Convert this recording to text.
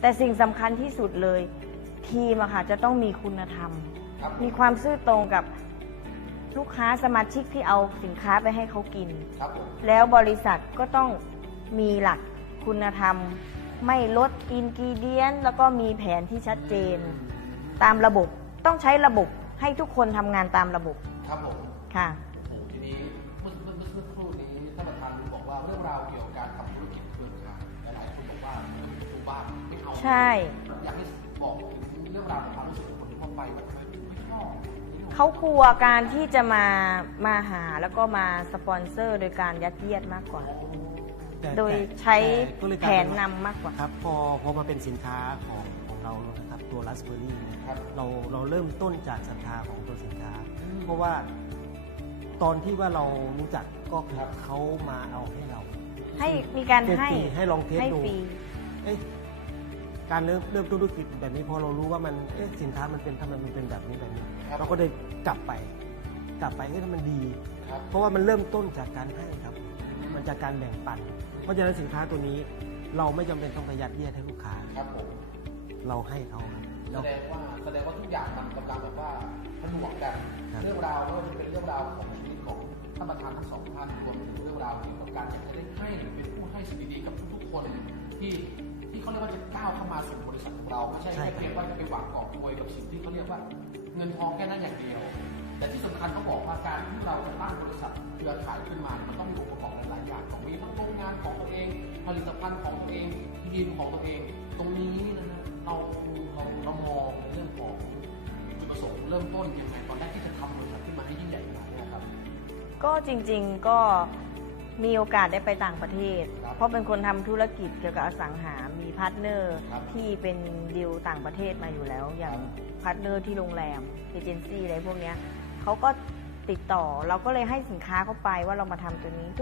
แต่สิ่งสำคัญที่สุดเลย ทีมอะค่ะจะต้องมีคุณธรรม ครับมีความซื่อตรงกับลูกค้าสมาชิกที่เอาสินค้าไปให้เขากิน ครับผมแล้วบริษัทก็ต้องมีหลักคุณธรรม ไม่ลดอินกิเดียน แล้วก็มีแผนที่ชัดเจน ตามระบบต้องใช้ระบบให้ทุกคนทำงานตามระบบครับผม ค่ะ ใช่ อยากให้บอกถึงเรื่องราวของความรู้สึกของคนทั่วไปว่าทำไมถึงไม่ชอบเขากลัวการที่จะมามาหาแล้วก็มาสปอนเซอร์ โดยการยัดเยียดมากกว่า แต่โดยแต่ใช้แต่ก็เลยกแผลายนเป็นนำว่มากกว่า ครับพอพอมาเป็นสินค้าของของเรานะครับตัวราสเบอร์รี่เนี่ยครับเราเราเริ่มต้นจากศรัทธาของตัวสินค้า เพราะว่าตอนที่ว่าเรารู้จักก็คือครับเขามาเอาให้เรา ให้มีการเป็นให้ฟรีให้ลองเทสให้ดูฟรี เอ๊ะ การเริ่มเริ่มธุรกิจแบบนี้พอเรารู้ว่ามันเอ๊ะสินค้ามันเป็นทำไมมันเป็นแบบนี้แบบนี้ ครับ เราก็เลยกลับไป กลับไปเอ๊ะมันดี ครับเพราะว่ามันเริ่มต้นจากการให้ครับ มันจากการแบ่งปัน เพราะฉะนั้นสินค้าตัวนี้ เราไม่จำเป็นต้องไปยัดเยียดให้ลูกค้า ครับผมเราให้เขาครับแสแล้ว ดงว่าแสดงว่าทุกอย่างมันกำลังแบบว่าผนวกกันครับ เรื่องราวไม่ว่าจะเป็นเรื่องราวของชีวิตของท่านประธานทั้งสองท่านรวมถึงเรื่องราวเกี่ยวกับการอยากจะได้ให้หรือเป็นผู้ให้สิ่งดีๆกับทุกๆคนที่ที่เขาเรียกว่าจะก้าวเข้ามาสู่บริษัทของเราไม่ใช่แค่เพียงว่าจะไปหวังกอบโกยกับสิ่งที่เขาเรียกว่าเงินทองแค่นั้นอย่างเดียว แต่ที่สำคัญเขาบอกว่าการที่เราจะตั้งบริษัทเครือข่ายขึ้นมามันต้องมีองค์ประกอบหลายๆอย่างต้องมีทั้งโรงงานของตัวเอง ผลิตภัณฑ์ของตัวเองทีมของตัวเอง ตรงนี้นะฮะเราเราเรามองในเรื่องของจุดประสงค์เริ่มต้นยังไงตอนแรกที่จะทำบริษัทขึ้นมาให้ยิ่งใหญ่ขนาดนี้ครับก็จริง ๆก็ มีโอกาสได้ไปต่างประเทศ ครับเพราะเป็นคนทำธุรกิจเกี่ยวกับอสังหา มีพาร์ทเนอร์ครับที่เป็นดีลต่างประเทศมาอยู่แล้ว อย่างครับ พาร์ทเนอร์ที่โรงแรมเอเจนซี่อะไรพวกเนี้ยเขาก็ติดต่อเราก็เลยให้สินค้าเข้าไปว่าเรามาทำตัวนี้